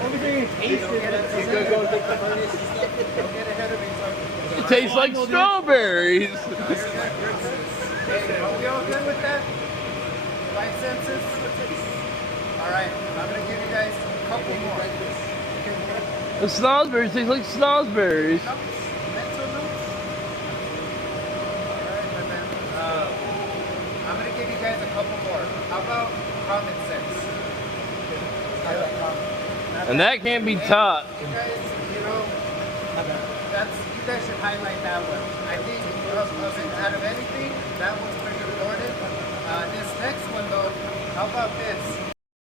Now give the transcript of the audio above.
Everything tasted. It tastes like strawberries. Are we all good with that? Five senses? Alright, I'm going to give you guys a couple more. The snozberries taste like snozberries. Mental notes? Alright, my man. I'm going to give you guys a couple more. How about common sense? And that can't be taught. You guys, you know, you guys should highlight that one. I think out of anything, that one's pretty important. This next one though, how about this?